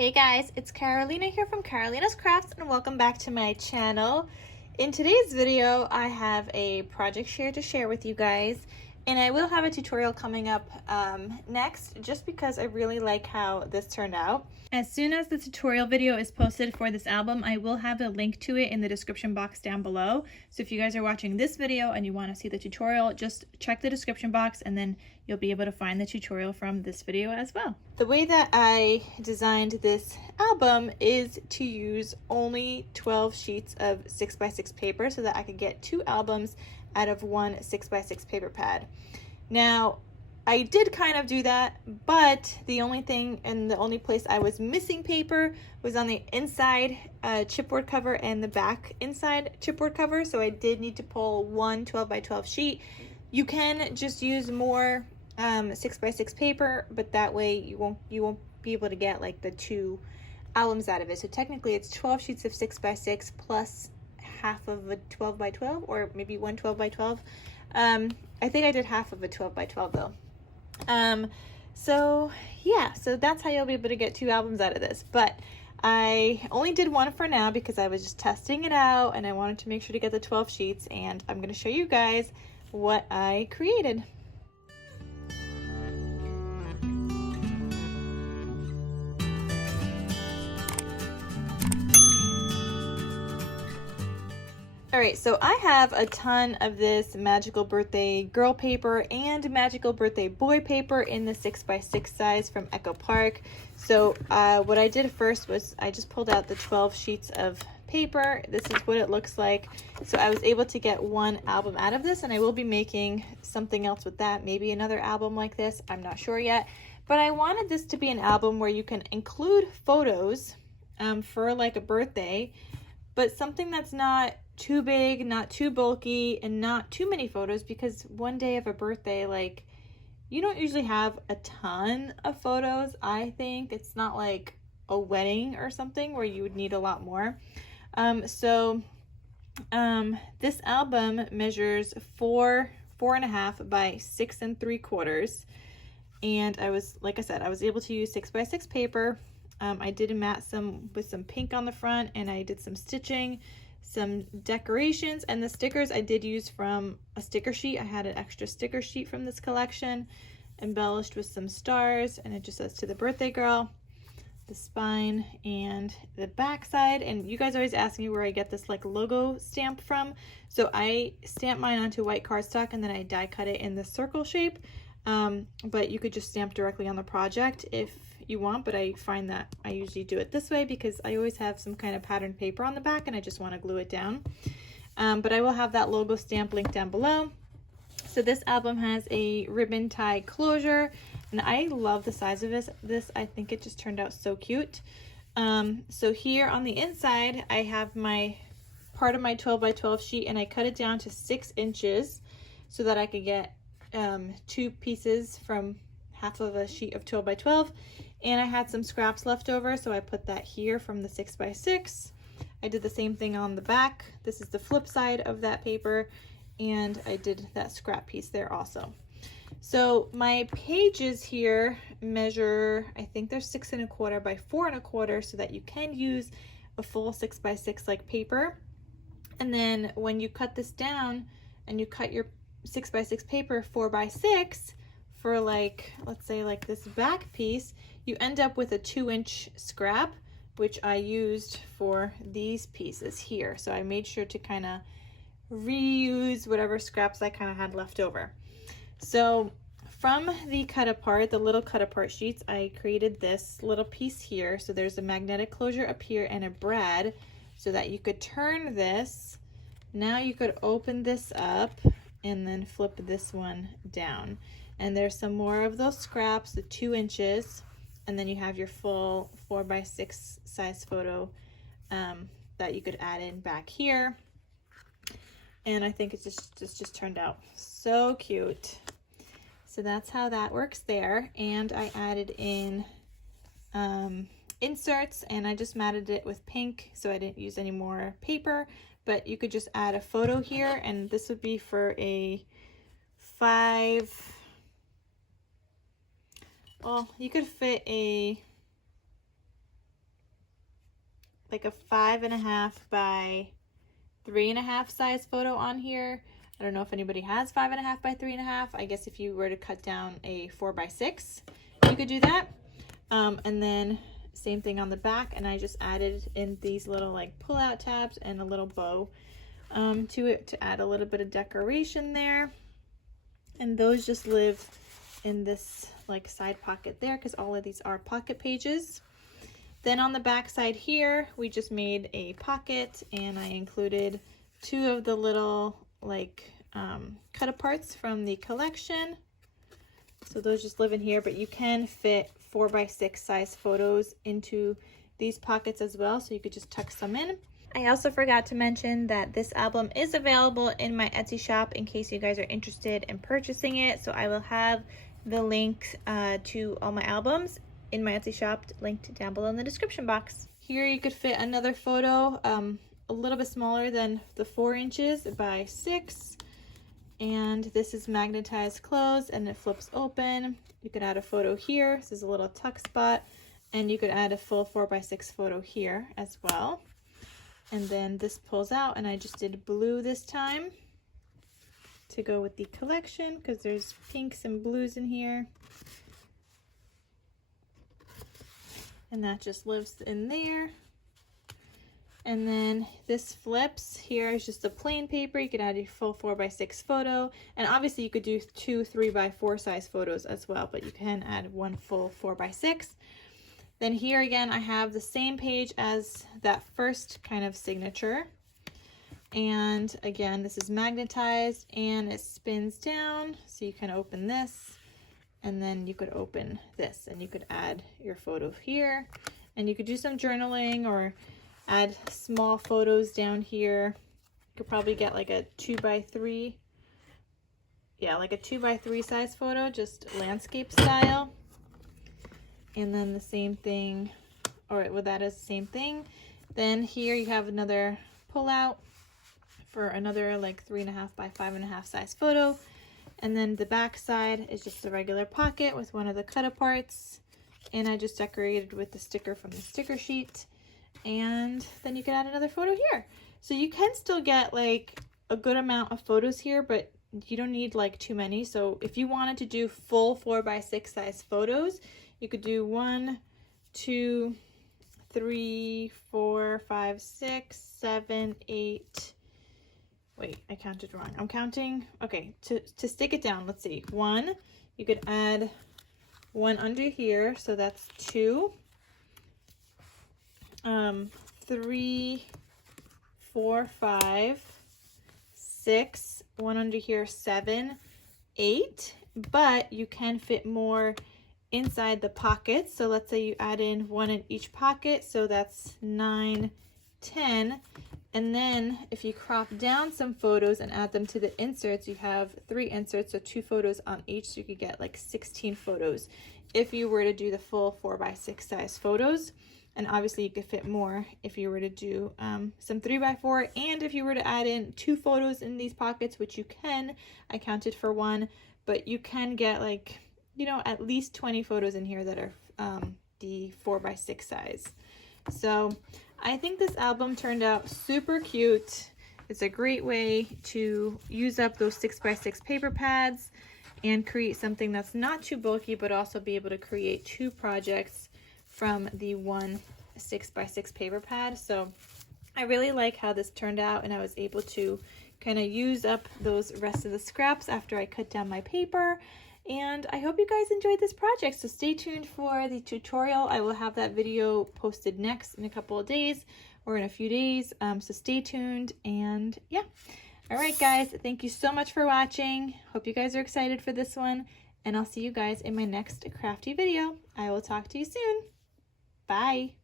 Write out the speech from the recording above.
Hey guys, it's Carolina here from KarolinasKrafts and welcome back to my channel. In today's video, I have a project share to share with you guys, and I will have a tutorial coming up next just because I really like how this turned out. As soon as the tutorial video is posted for this album, I will have a link to it in the description box down below. So if you guys are watching this video and you want to see the tutorial, just check the description box and then you'll be able to find the tutorial from this video as well. The way that I designed this album is to use only 12 sheets of 6x6 paper so that I could get 2 albums out of one 6x6 paper pad. Now, I did kind of do that, but the only thing and the only place I was missing paper was on the inside chipboard cover and the back inside chipboard cover. So I did need to pull one 12x12 sheet. You can just use more 6x6 paper, but that way you won't be able to get like the 2 albums out of it. So technically it's 12 sheets of 6x6 plus half of a 12x12, or maybe one 12x12. I think I did half of a 12x12 though. So yeah, so that's how you'll be able to get 2 albums out of this, but I only did one for now because I was just testing it out and I wanted to make sure to get the 12 sheets, and I'm going to show you guys what I created. Alright, so I have a ton of this Magical Birthday Girl paper and Magical Birthday Boy paper in the 6x6 size from Echo Park. So what I did first was I just pulled out the 12 sheets of paper. This is what it looks like. So I was able to get 1 album out of this, and I will be making something else with that, maybe another album like this, I'm not sure yet. But I wanted this to be an album where you can include photos for like a birthday, but something that's not too big, not too bulky, and not too many photos, because one day of a birthday, like, you don't usually have a ton of photos. I think it's not like a wedding or something where you would need a lot more. This album measures 4.5 by 6 3/4, and I was, like I said, I was able to use 6x6 paper. I did mat some with some pink on the front, and I did some stitching, some decorations, and the stickers I did use from a sticker sheet. I had an extra sticker sheet from this collection, embellished with some stars, and it just says "To the Birthday Girl," the spine and the back side. And you guys always ask me where I get this like logo stamp from. So I stamped mine onto white cardstock and then I die cut it in the circle shape. But you could just stamp directly on the project if you want, but I find that I usually do it this way because I always have some kind of patterned paper on the back and I just want to glue it down. But I will have that logo stamp link down below. So this album has a ribbon tie closure, and I love the size of this. I think it just turned out so cute. So here on the inside I have my part of my 12x12 sheet, and I cut it down to 6 inches so that I could get 2 pieces from half of a sheet of 12x12, and I had some scraps left over, so I put that here from the 6x6. I did the same thing on the back. This is the flip side of that paper, and I did that scrap piece there also. So my pages here measure, I think they're 6 1/4 by 4 1/4, so that you can use a full 6x6 like paper. And then when you cut this down and you cut your 6x6 paper 4x6 for, like, let's say like this back piece, you end up with a 2-inch scrap, which I used for these pieces here. So I made sure to kind of reuse whatever scraps I kind of had left over. So from the cut apart, the little cut apart sheets, I created this little piece here. So there's a magnetic closure up here and a brad so that you could turn this. Now you could open this up and then flip this one down. And there's some more of those scraps, the 2 inches, and then you have your full 4x6 size photo that you could add in back here. And I think it's just turned out so cute. So that's how that works there. And I added in inserts, and I just matted it with pink, so I didn't use any more paper. But you could just add a photo here, and this would be for a 5. Well, you could fit a like a 5.5 by 3.5 size photo on here. I don't know if anybody has 5.5 by 3.5. I guess if you were to cut down a 4 by 6, you could do that. And then same thing on the back, and I just added in these little like pull-out tabs and a little bow to it to add a little bit of decoration there. And those just live in this like side pocket there because all of these are pocket pages. Then on the back side here, we just made a pocket, and I included 2 of the little like cut aparts from the collection. So those just live in here, but you can fit 4 by 6 size photos into these pockets as well, so you could just tuck some in. I also forgot to mention that this album is available in my Etsy shop in case you guys are interested in purchasing it. So I will have the link to all my albums in my Etsy shop linked down below in the description box. Here you could fit another photo a little bit smaller than the 4 inches by 6. And this is magnetized closed and it flips open. You could add a photo here. This is a little tuck spot. And you could add a full 4 by 6 photo here as well. And then this pulls out, and I just did blue this time to go with the collection because there's pinks and blues in here. And that just lives in there. And then this flips. Here is just a plain paper. You could add a full 4 by 6 photo. And obviously you could do 2 3 by 4 size photos as well, but you can add 1 full 4 by 6. Then here again, I have the same page as that first kind of signature. And again, this is magnetized and it spins down. So you can open this, and then you could open this, and you could add your photo here. And you could do some journaling or add small photos down here. You could probably get like a 2 by 3. Yeah, like a 2 by 3 size photo, just landscape style. And then the same thing, or well, that is the same thing. Then here you have another pull out for another like 3.5 by 5.5 size photo. And then the back side is just a regular pocket with one of the cut aparts. And I just decorated with the sticker from the sticker sheet. And then you can add another photo here. So you can still get like a good amount of photos here, but you don't need like too many. So if you wanted to do full 4 by 6 size photos, you could do 1, 2, 3, 4, 5, 6, 7, 8. Wait, I counted wrong. I'm counting. Okay, to stick it down, let's see. 1, you could add 1 under here, so that's 2. 3, 4, 5, 6. 1 under here, 7, 8. But you can fit more inside the pockets. So let's say you add in 1 in each pocket, so that's 9, 10. And then if you crop down some photos and add them to the inserts, you have 3 inserts, so 2 photos on each, so you could get like 16 photos if you were to do the full 4 by 6 size photos. And obviously you could fit more if you were to do some 3 by 4, and if you were to add in 2 photos in these pockets, which you can. I counted for 1, but you can get like, you know, at least 20 photos in here that are the 4 by 6 size. So I think this album turned out super cute. It's a great way to use up those 6 by 6 paper pads and create something that's not too bulky, but also be able to create 2 projects from the 1 6 by 6 paper pad. So I really like how this turned out, and I was able to kind of use up those rest of the scraps after I cut down my paper. And I hope you guys enjoyed this project, so stay tuned for the tutorial. I will have that video posted next in a couple of days or in a few days, so stay tuned. And yeah, all right guys, thank you so much for watching. Hope you guys are excited for this one, and I'll see you guys in my next crafty video. I will talk to you soon. Bye.